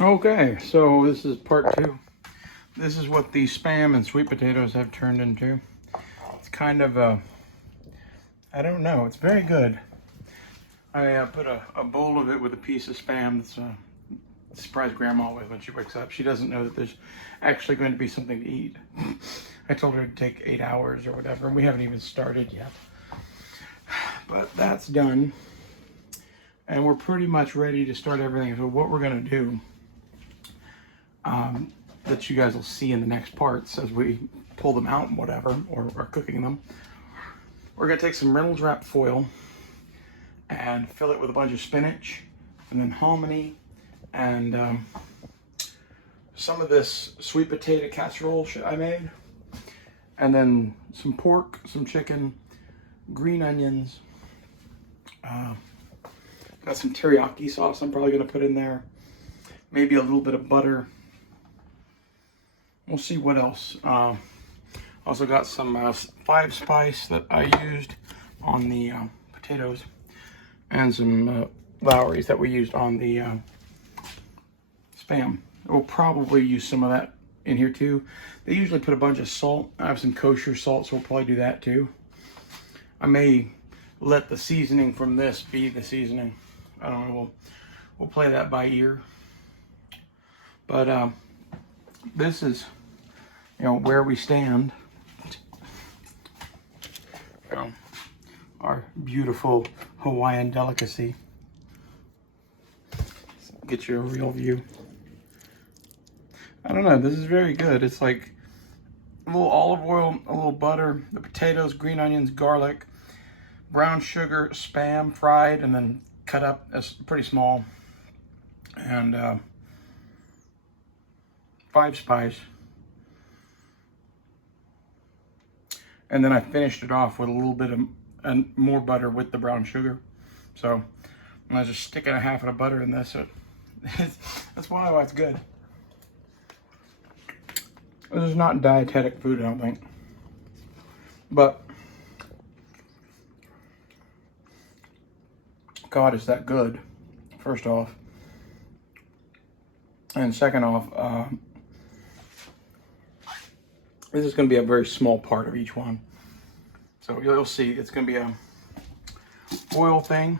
Okay, so this is part two. This is what the Spam and sweet potatoes have turned into. It's kind of I don't know, it's very good. I put a bowl of it with a piece of Spam. That's surprise Grandma with when she wakes up. She doesn't know that there's actually going to be something to eat. I told her it'd take 8 hours or whatever, and we haven't even started yet. But that's done, and we're pretty much ready to start everything. So what we're going to do, that you guys will see in the next parts as we pull them out and whatever, or are cooking them, we're going to take some Reynolds wrap foil and fill it with a bunch of spinach, and then hominy, and some of this sweet potato casserole shit I made, and then some pork, some chicken, green onions, got some teriyaki sauce I'm probably going to put in there, maybe a little bit of butter. We'll see what else. Also got some 5 spice that I used on the potatoes, and some Lowry's that we used on the Spam. We'll probably use some of that in here too. They usually put a bunch of salt. I have some kosher salt, so we'll probably do that too. I may let the seasoning from this be the seasoning. I don't know. We'll play that by ear. But this is, where we stand. Our beautiful Hawaiian delicacy. Get you a real view. I don't know, this is very good. It's like a little olive oil, a little butter, the potatoes, green onions, garlic, brown sugar, Spam fried, and then cut up as pretty small, and 5 spice. And then I finished it off with a little bit of more butter with the brown sugar. So I was just sticking a half of the butter in this. That's why it's good. This is not dietetic food, I don't think. But God, is that good, first off. And second off, this is going to be a very small part of each one. So you'll see it's going to be a oil thing,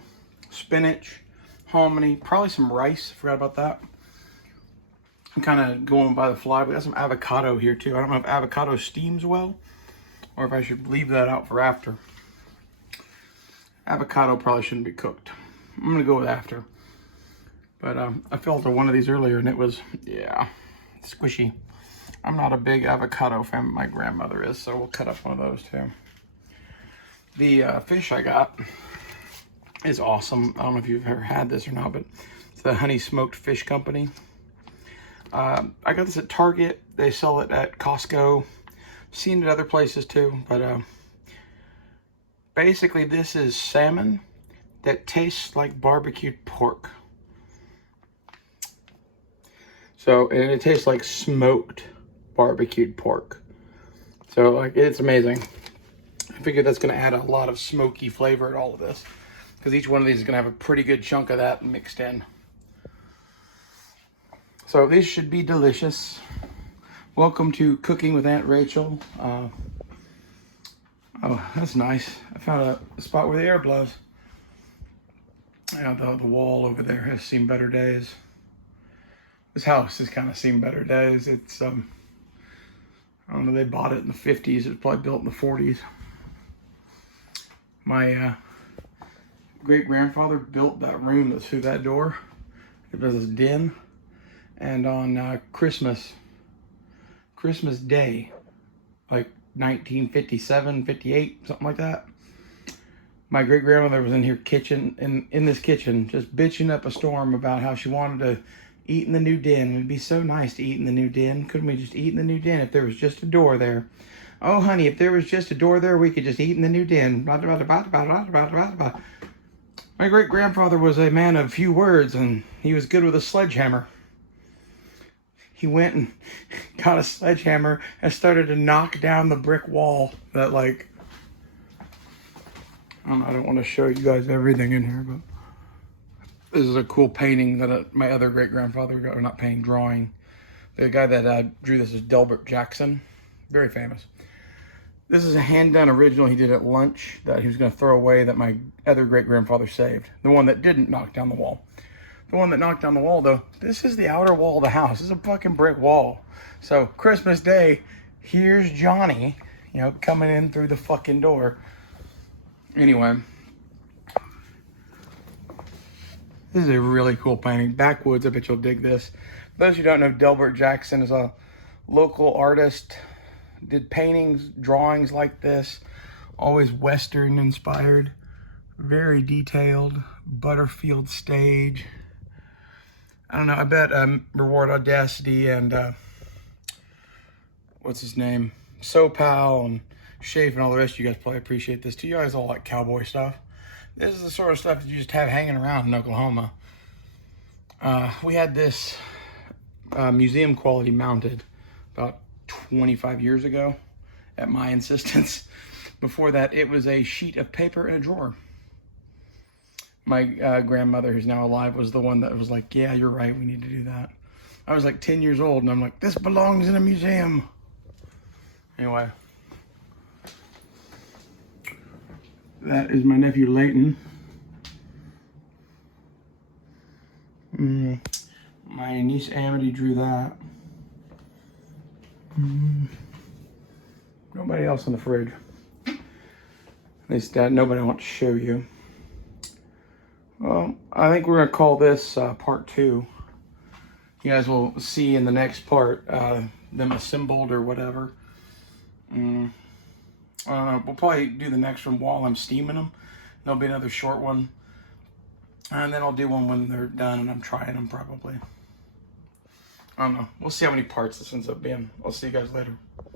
spinach, hominy, probably some rice. Forgot about that. I'm kind of going by the fly. We got some avocado here too. I don't know if avocado steams well, or if I should leave that out for after. Avocado probably shouldn't be cooked. I'm going to go with after. But I filled one of these earlier, and it was, squishy. I'm not a big avocado fan, but my grandmother is, so we'll cut up one of those too. The fish I got is awesome. I don't know if you've ever had this or not, but it's the Honey Smoked Fish Company. I got this at Target. They sell it at Costco. Seen it at other places too, but basically this is salmon that tastes like barbecued pork. So, and it tastes like smoked barbecued pork. So, like, it's amazing. I figured that's going to add a lot of smoky flavor to all of this, because each one of these is going to have a pretty good chunk of that mixed in. So these should be delicious. Welcome to Cooking with Aunt Rachel. Oh, that's nice. I found a spot where the air blows. Yeah, the wall over there has seen better days. This house has kind of seen better days. It's, I don't know, they bought it in the 50s. It was probably built in the 40s. My great-grandfather built that room that's through that door. It was his den. And on Christmas Day, like 1957, 58, something like that, my great-grandmother was in here in this kitchen, just bitching up a storm about how she wanted to eat in the new den. It'd be so nice to eat in the new den. Couldn't we just eat in the new den if there was just a door there? Oh, honey, if there was just a door there, we could just eat in the new den. My great-grandfather was a man of few words, and he was good with a sledgehammer. He went and got a sledgehammer and started to knock down the brick wall that, like, I don't want to show you guys everything in here, but This is a cool painting that my other great-grandfather, or not painting, drawing. The guy that drew this is Delbert Jackson. Very famous. This is a hand-done original he did at lunch that he was going to throw away that my other great-grandfather saved. The one that didn't knock down the wall. The one that knocked down the wall, though, this is the outer wall of the house. This is a fucking brick wall. So, Christmas Day, here's Johnny, you know, coming in through the fucking door. Anyway. This is a really cool painting. Backwoods, I bet you'll dig this. For those who don't know, Delbert Jackson is a local artist. Did paintings, drawings like this. Always Western inspired. Very detailed. Butterfield stage. I don't know, I bet Reward Audacity and what's his name? SoPal and Shafe and all the rest of you guys probably appreciate this too. You guys all like cowboy stuff. This is the sort of stuff that you just have hanging around in Oklahoma. We had this museum quality mounted about 25 years ago at my insistence. Before that, it was a sheet of paper in a drawer. My grandmother, who's now alive, was the one that was like, yeah, you're right, we need to do that. I was like 10 years old, and I'm like, this belongs in a museum. Anyway. That is my nephew Leighton. My niece Amity drew that. Nobody else in the fridge. At least nobody I want to show you. Well, I think we're going to call this part 2. You guys will see in the next part them assembled or whatever. I don't know. We'll probably do the next one while I'm steaming them. There'll be another short one. And then I'll do one when they're done and I'm trying them probably. I don't know. We'll see how many parts this ends up being. I'll see you guys later.